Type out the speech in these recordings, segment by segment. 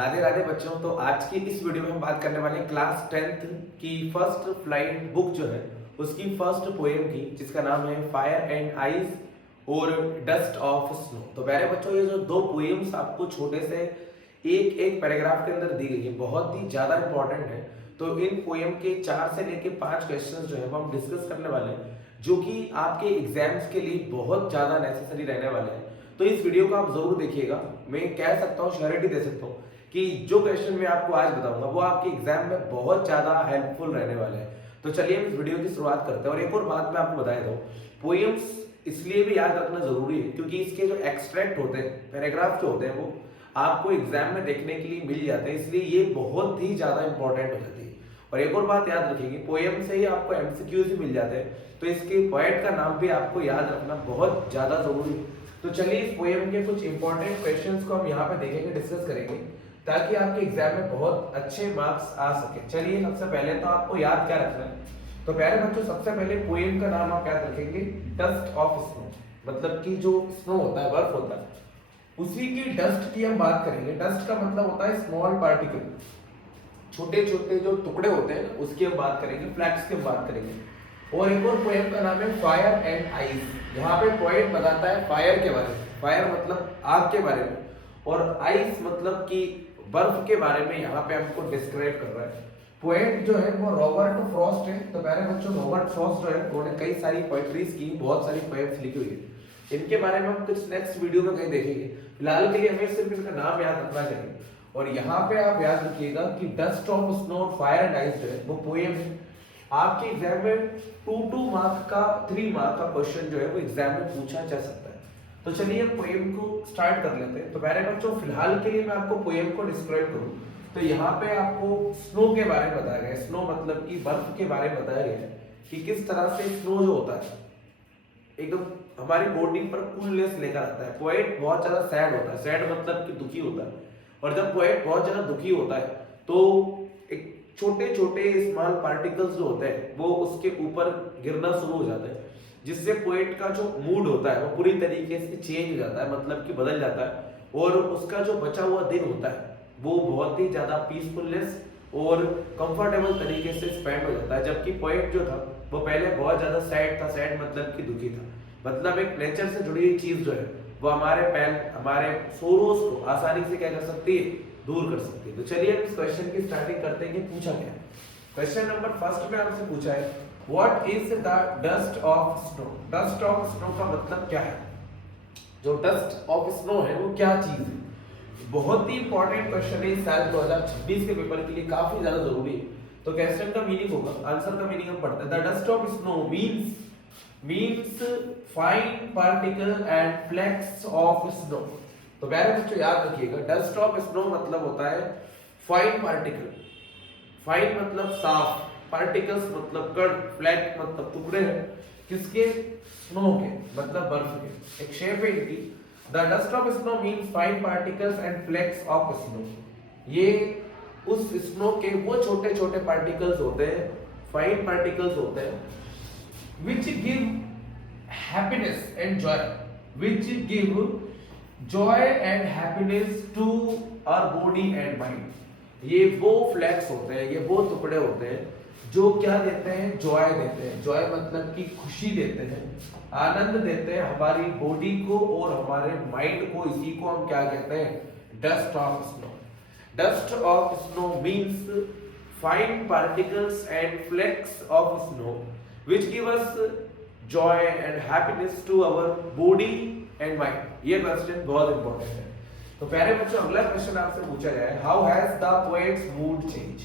राधे राधे बच्चों। तो आज की इस वीडियो में हम बात करने वाले हैं क्लास 10th की फर्स्ट फ्लाइट बुक जो है उसकी फर्स्ट पोएम की, जिसका नाम है फायर एंड आइज और डस्ट ऑफ स्नो। तो प्यारे बच्चों, ये जो दो पोएम्स आपको छोटे से एक एक पैराग्राफ के अंदर दी गई है, बहुत ही ज्यादा इंपॉर्टेंट है। तो इन पोएम के 4 से लेके 5 क्वेश्चंस जो है वो हम डिस्कस करने वाले हैं, जो कि आपके एग्जाम्स के लिए बहुत ज्यादा नेसेसरी रहने वाले हैं। तो इस वीडियो को आप जरूर देखिएगा। मैं कह सकता हूँ, श्योरिटी दे सकता हूँ कि जो क्वेश्चन मैं आपको आज बताऊंगा वो आपके एग्जाम में बहुत ज्यादा हेल्पफुल रहने वाले हैं। तो चलिए हम इस वीडियो की शुरुआत करते हैं। और एक और बात मैं आपको बताया दूं, पोएम्स इसलिए भी याद रखना जरूरी है क्योंकि इसके जो एक्सट्रैक्ट होते हैं, पैराग्राफ जो होते हैं, वो आपको एग्जाम में देखने के लिए मिल जाते हैं, इसलिए ये बहुत ही ज्यादा इंपॉर्टेंट हो जाती है। और एक और बात याद रखिएगा, पोएम से ही आपको एमसीक्यूज भी मिल जाते हैं, तो इसके पोएट का नाम भी आपको याद रखना बहुत ज्यादा जरूरी है। तो चलिए इस पोएम के कुछ इंपॉर्टेंट क्वेश्चंस को हम यहाँ पे देखेंगे, डिस्कस करेंगे, ताकि आपके एग्जाम में बहुत अच्छे मार्क्स आ सके। चलिए सबसे पहले तो आपको याद क्या रखना है। तो प्यारे बच्चों, सबसे पहले पोएम का नाम आप याद रखेंगे डस्ट ऑफ स्नो, मतलब कि जो स्नो होता है, बर्फ होता है, उसी की डस्ट की हम बात करेंगे। डस्ट का मतलब होता है स्मॉल पार्टिकल, छोटे छोटे जो टुकड़े होते हैं ना, उसकी हम बात करेंगे, फ्लैक्स की हम बात करेंगे। और एक और पोएम का नाम है फायर एंड आइस। यहाँ पे पोएट बताता है फायर के बारे में, फायर मतलब आग के बारे में, और आइस मतलब कि बर्फ के बारे में यहाँ पे हमको डिस्क्राइब कर रहा है। पोएट जो है वो रॉबर्ट फ्रॉस्ट है। तो प्यारे बच्चों, रॉबर्ट फ्रॉस्ट जो है उन्होंने कई सारी पोएट्रीज की, बहुत सारी पोएम्स लिखी हुई है। इनके बारे में हम कुछ नेक्स्ट वीडियो में कहीं देखेंगे। फिलहाल के लिए हमें सिर्फ इनका नाम याद रखना चाहिए। और यहाँ पे आप याद रखिएगा कि dust of snow fire and ice जो है वो पोएम है। आपके एग्जाम में 2 मार्क का 3 मार्क का क्वेश्चन जो है वो एग्जाम में पूछा जा सकता है। तो चलिए हम पोएम को स्टार्ट कर लेते हैं। तो प्यारे बच्चों, फिलहाल के लिए मैं आपको पोएम को डिस्क्राइब करूं तो यहाँ पे आपको स्नो के बारे में बताया गया है। स्नो मतलब कि बर्फ के बारे में बताया गया है कि किस तरह से स्नो जो होता है एकदम हमारी बॉडी पर कूलनेस लेकर आता है। पोएट बहुत ज्यादा सैड होता है, सैड मतलब कि दुखी होता है, और जब पोएट बहुत ज्यादा दुखी होता है तो एक छोटे छोटे स्मॉल पार्टिकल्स जो होते हैं वो उसके ऊपर गिरना शुरू हो जाते हैं, जिससे पोएट का जो मूड होता है वो पूरी तरीके से चेंज हो जाता है, मतलब कि बदल जाता है। और उसका जो बचा हुआ दिन होता है वो बहुत ही ज्यादा पीसफुलनेस और कंफर्टेबल तरीके से स्पेंड हो जाता है। जबकि पोएट जो था वो पहले बहुत ज्यादा सैड था, सैड मतलब कि दुखी था। मतलब एक नेचर से जुड़ी हुई चीज जो है वो हमारे सोरोस को आसानी से क्या कर सकती है, दूर कर सकती है। तो चलिए हम इस क्वेश्चन की स्टार्टिंग करते हैं कि पूछा क्या है। क्वेश्चन नंबर फर्स्ट में आपसे पूछा है what is the dust of snow. Dust of snow का मतलब क्या है? जो डस्ट ऑफ स्नो है वो क्या चीज है? बहुत ही इंपॉर्टेंट क्वेश्चन है, इस साल 2026 के पेपर के लिए काफी ज्यादा जरूरी है। तो क्वेश्चन का मीनिंग होगा, आंसर का मीनिंग हम पढ़ते हैं। The dust of snow means fine particle and flakes of snow. तो प्यारे बच्चों याद रखिएगा, डस्ट ऑफ स्नो मतलब होता है फाइन पार्टिकल। फाइन मतलब साफ, पार्टिकल्स मतलब कण, फ्लैट मतलब टुकड़े हैं किसके? स्नो के, मतलब बर्फ के। एक शेप है इनकी। The dust of snow means fine particles and flakes of snow. ये उस स्नो के वो छोटे छोटे पार्टिकल्स होते हैं, फाइन पार्टिकल्स होते हैं, which give happiness and joy, which give joy and happiness to our body and mind। ये वो फ्लैक्स होते हैं, ये वो टुकड़े होते हैं जो क्या देते हैं? जॉय देते हैं। जॉय मतलब कि खुशी देते हैं, आनंद देते हैं हमारी बॉडी को और हमारे माइंड को। इसी को हम क्या कहते हैं? Dust of snow. Dust of snow means fine particles and flakes of snow which give us joy and happiness to our body and mind। ये क्वेश्चन बहुत इंपॉर्टेंट है। तो प्यारे बच्चों, अगला क्वेश्चन आपसे पूछा जाए how has the poet's mood change.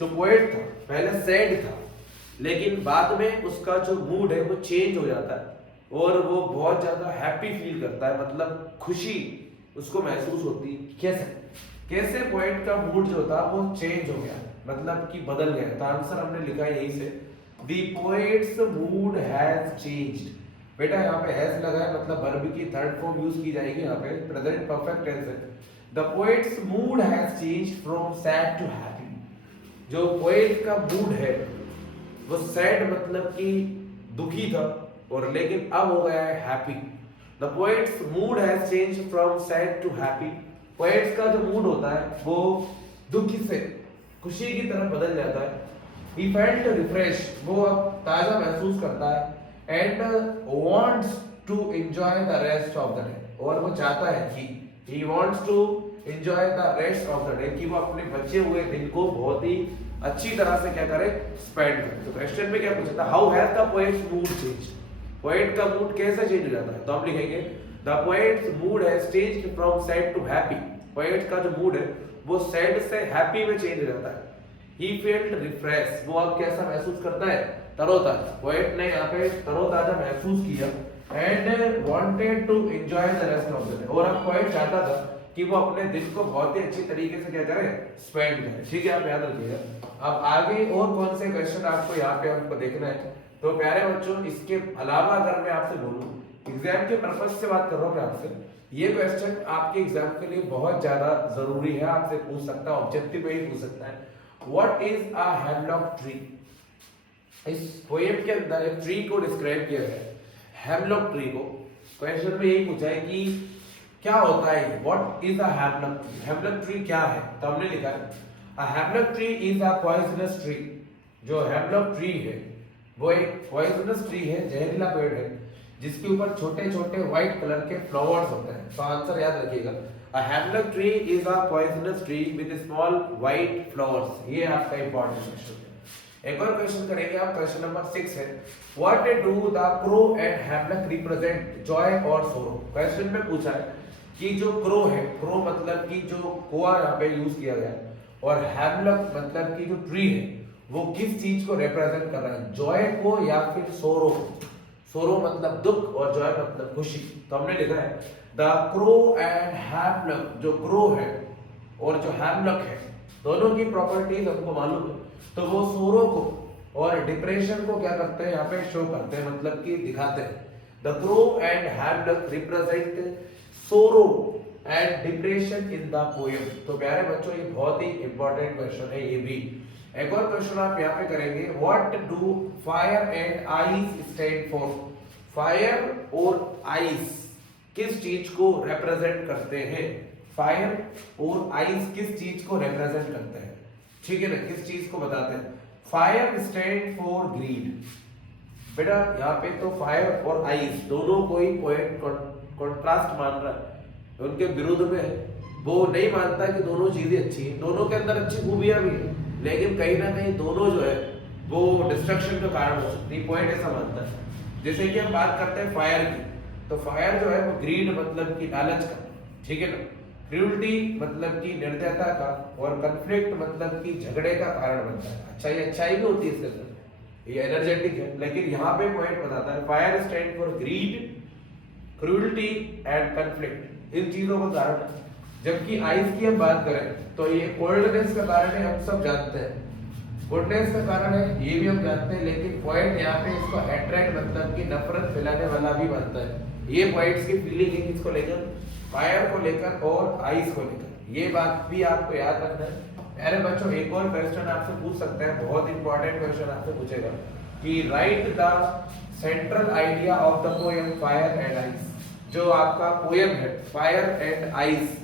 जो पोएट था पहले सैड था, लेकिन बाद में उसका जो मूड है वो चेंज हो जाता है और वो बहुत ज्यादा हैप्पी फील करता है, मतलब खुशी उसको महसूस होती है। कैसे पोएट का मूड जो था वो चेंज हो गया, मतलब कि बदल गया। तो आंसर हमने लिखा है यही से, The poet's mood has changed। बेटा यहाँ पे has लगा है, मतलब वर्ब की थर्ड फॉर्म यूज की जाएगी यहाँ पे, प्रेजेंट परफेक्ट टेंस है। The poet's mood has changed from sad to happy। जो पोएट का मूड है वो सैड मतलब कि दुखी था, और लेकिन अब हो गया है happy. The poet's mood has changed from sad to happy poets का जो मूड होता है वो दुखी से खुशी की तरफ बदल जाता है। He felt refreshed, वो अब ताजा महसूस करता है and wants to enjoy the rest of the day, और वो चाहता है कि he wants to enjoy the rest of the day, कि वो अपने बचे हुए दिन को बहुत ही अच्छी तरह से क्या करे, स्पेंड करे। तो क्वेश्चन में क्या पूछा था, how has the poet's mood change, poet का मूड कैसे चेंज हो जाता है। तो हम लिखेंगे the poet's mood has changed from sad to happy, poet का जो मूड है वो सैड से हैप्पी में चेंज हो जाता है। He felt refreshed, वो अब कैसा महसूस करता है, तरोताजा। पोएट ने यहाँ पे तरोताजा महसूस किया and wanted to enjoy the rest of the day, और अब पोएट चाहता था कि वो अपने दिन को बहुत ही अच्छी तरीके से क्या करे, स्पेंड करे। ठीक है, आप याद रखिएगा। अब आगे और कौन से क्वेश्चन आपको यहाँ पे हमको देखना है। तो प्यारे बच्चों, इसके अलावा अगर मैं आपसे बोलूं, एग्जाम के पर्पज से बात कर रहा हूँ मैं आपसे, ये क्वेश्चन आपके एग्जाम के लिए बहुत ज्यादा जरूरी है, आपसे पूछ सकता है, ऑब्जेक्टिव में ही पूछ सकता है। What is a hemlock tree? इस पोएम के अंदर एक ट्री को डिस्क्राइब किया गया है, हेमलॉक ट्री को। क्वेश्चन में यही पूछा है कि क्या होता है, what is a hemlock tree, hemlock tree क्या है। तो हमने लिखा है a hemlock tree is a poisonous tree, जो हेमलॉक ट्री है वो एक पॉइजनस ट्री है, जहरीला पेड़ है, जिसके ऊपर छोटे छोटे व्हाइट कलर के फ्लावर्स होते हैं। तो आंसर याद रखिएगा, a hemlock tree is a poisonous tree with small white flowers। ये आपका इंपॉर्टेंट क्वेश्चन है। एक और क्वेश्चन करेंगे आप, क्वेश्चन नंबर 6 है, what do the crow and hemlock represent, joy और sorrow। क्वेश्चन में पूछा है कि जो क्रो है, क्रो मतलब कि जो कोआ यहाँ पे यूज किया गया है, और हेमलॉक मतलब कि जो ट्री है वो किस चीज को रिप्रेजेंट कर रहा है, जॉय को या फिर सोरो। सोरो मतलब दुख और जॉय मतलब खुशी। तो हमने लिखा है द क्रो एंड हैमलॉक, जो क्रो है और जो हैमलॉक है दोनों की प्रॉपर्टीज हमको मालूम है, तो वो सोरो को और डिप्रेशन को क्या करते हैं, यहाँ पे शो करते हैं, मतलब कि दिखाते हैं। The crow and hemlock represent sorrow and depression in the poem. तो प्यारे बच्चों, ये बहुत ही इंपॉर्टेंट क्वेश्चन है ये भी। एक और क्वेश्चन आप यहाँ पे करेंगे, what do fire and ice stand for. Fire और आइस किस चीज को रिप्रेजेंट करते हैं, फायर और आइस किस चीज को रिप्रेजेंट करते हैं, ठीक है ना, किस चीज को बताते हैं। Fire stand for greed. बेटा यहाँ पे तो फायर और आइस दोनों को ही पोएट कॉन्ट्रास्ट मान रहा है, उनके विरुद्ध में है। वो नहीं मानता कि दोनों चीजें अच्छी हैं, दोनों के अंदर अच्छी खूबियां भी है, लेकिन कहीं ना कहीं दोनों जो है वो डिस्ट्रक्शन का कारण हो सकती है, पॉइंट ऐसा मानता है। जैसे कि हम बात करते हैं फायर की, तो फायर जो है वो ग्रीड मतलब कि लालच का, ठीक है ना, क्रूरटी मतलब कि निर्दयता का, और कन्फ्लिक्ट मतलब कि झगड़े का कारण बनता है। अच्छाई अच्छाई भी होती है इसके अंदर, ये एनर्जेटिक है, लेकिन यहाँ पे पॉइंट बताता है fire stand for greed, cruelty and conflict, इन चीजों का कारण है। जबकि आइस की हम बात करें तो ये कोल्डनेस का कारण है, हम सब जानते हैं, गुडनेस का कारण है ये भी हम जानते हैं, लेकिन पॉइंट यहाँ पे इसको हैट्रेड मतलब कि नफरत फैलाने वाला भी बनता है। ये पॉइंट्स की फीलिंग है किसको लेकर, फायर को लेकर और आइस को लेकर, ये बात भी आपको याद रखना है। अरे बच्चों, एक और क्वेश्चन आपसे पूछ सकते हैं, बहुत इंपॉर्टेंट क्वेश्चन आपसे पूछेगा कि right the central idea of the poem fire and ice. जो आपका पोएम है फायर एंड आइस,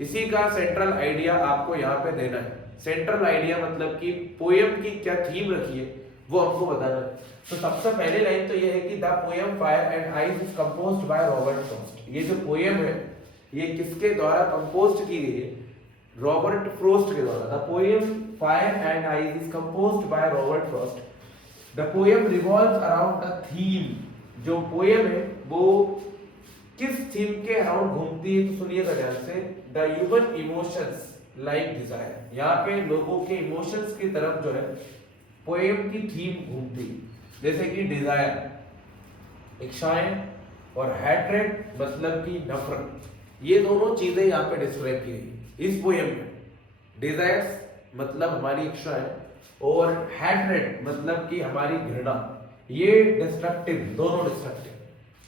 इसी का सेंट्रल आइडिया आपको यहाँ पे देना है। सेंट्रल आइडिया मतलब कि पोएम की क्या थीम रखी है वो हमको बताना है। तो सबसे पहले लाइन तो ये है कि the poem fire and ice is composed by Robert Frost. ये जो पोएम है ये किसके द्वारा कंपोज्ड की गई है, रॉबर्ट फ्रॉस्ट के द्वारा। The poem fire and ice is composed by Robert Frost. The poem revolves around a theme. जो पोएम है वो किस थीम के अराउंड घूमती है, तो सुनिएगा ध्यान से, the human emotions like Dzire. यहाँ पे लोगों के इमोशंस की तरफ जो है पोएम की थीम घूमती है, जैसे कि डिजायर इच्छाएं और हैट्रेड मतलब कि नफरत, ये दोनों चीजें यहाँ पे डिस्क्राइब की गई इस पोएम में। डिजायर्स मतलब हमारी इच्छाएं और हैट्रेड मतलब कि हमारी घृणा, ये डिस्ट्रक्टिव, दोनों डिस्ट्रक्टिव।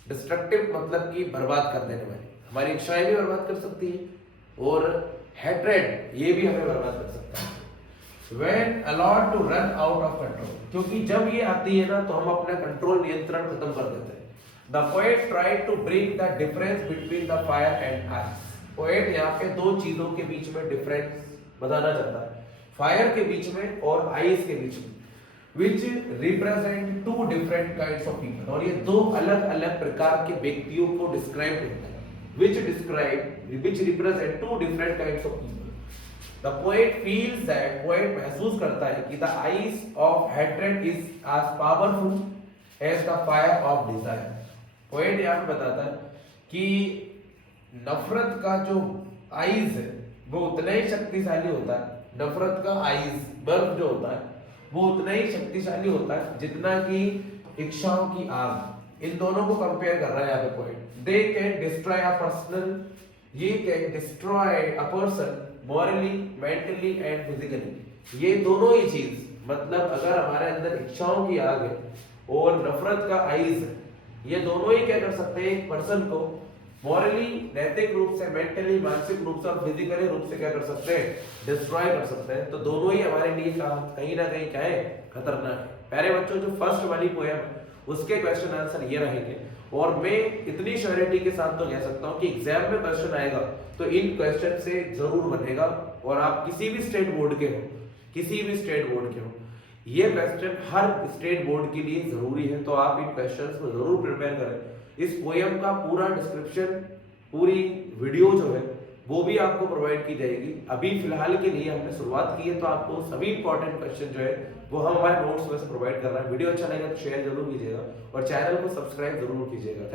डिस्ट्रक्टिव मतलब कि बर्बाद कर देने वाली, हमारी इच्छाएं भी बर्बाद कर सकती है, और हैट्रेड ये भी हमें बर्बाद कर सकता है। When allowed to run out of control, क्योंकि जब ये आती है ना तो हम अपना कंट्रोल, नियंत्रण खत्म कर देते हैं। The poet tried to bring the difference between the fire and ice। Poet यहाँ पे दो चीजों के बीच में डिफरेंस बताना चाहता है, फायर के बीच में और आइस के बीच में, which represent two different kinds of people। और ये दो अलग अलग प्रकार के व्यक्तियों को डिस्क्राइब करता है, which represent two different kinds of people। The poet feels that, poet महसूस करता है कि the ice of hatred is as powerful as the fire of desire। Poet यहाँ पे बताता है कि नफरत का जो आइस है वो उतना ही शक्तिशाली होता है, नफरत का आइस बर्फ जो होता है वो उतना ही शक्तिशाली होता है जितना कि इच्छाओं की आग। इन दोनों को कंपेयर कर रहा है यहाँ पे poet. They can destroy a personal, ये can destroy a person morally, mentally and physically. ये दोनों ही चीज, मतलब अगर हमारे अंदर इच्छाओं की आग है और नफरत का आइस है, ये दोनों ही क्या कर सकते हैं एक पर्सन को मॉरली, नैतिक रूप से, मेंटली, मानसिक रूप से और फिजिकली रूप से क्या कर सकते हैं, डिस्ट्रॉय कर सकते हैं। तो दोनों ही हमारे लिए कहीं ना कहीं क्या है, खतरनाक है। प्यारे बच्चों, जो फर्स्ट वाली पोएम है उसके क्वेश्चन आंसर ये रहेंगे। और मैं इतनी श्योरिटी के साथ तो कह सकता हूँ कि एग्जाम में क्वेश्चन आएगा तो इन क्वेश्चन से जरूर बनेगा। और आप किसी भी स्टेट बोर्ड के हो, किसी भी स्टेट बोर्ड के हो, ये क्वेश्चन हर स्टेट बोर्ड के लिए जरूरी है, तो आप इन क्वेश्चंस को जरूर प्रिपेयर करें। इस पोएम का पूरा डिस्क्रिप्शन, पूरी वीडियो जो है वो भी आपको प्रोवाइड की जाएगी। अभी फिलहाल के लिए हमने शुरुआत की है, तो आपको सभी इंपॉर्टेंट क्वेश्चन जो है वो हम हमारे नोट्स में से प्रोवाइड कर रहे हैं। वीडियो अच्छा लगे तो शेयर जरूर कीजिएगा और चैनल को सब्सक्राइब जरूर कीजिएगा।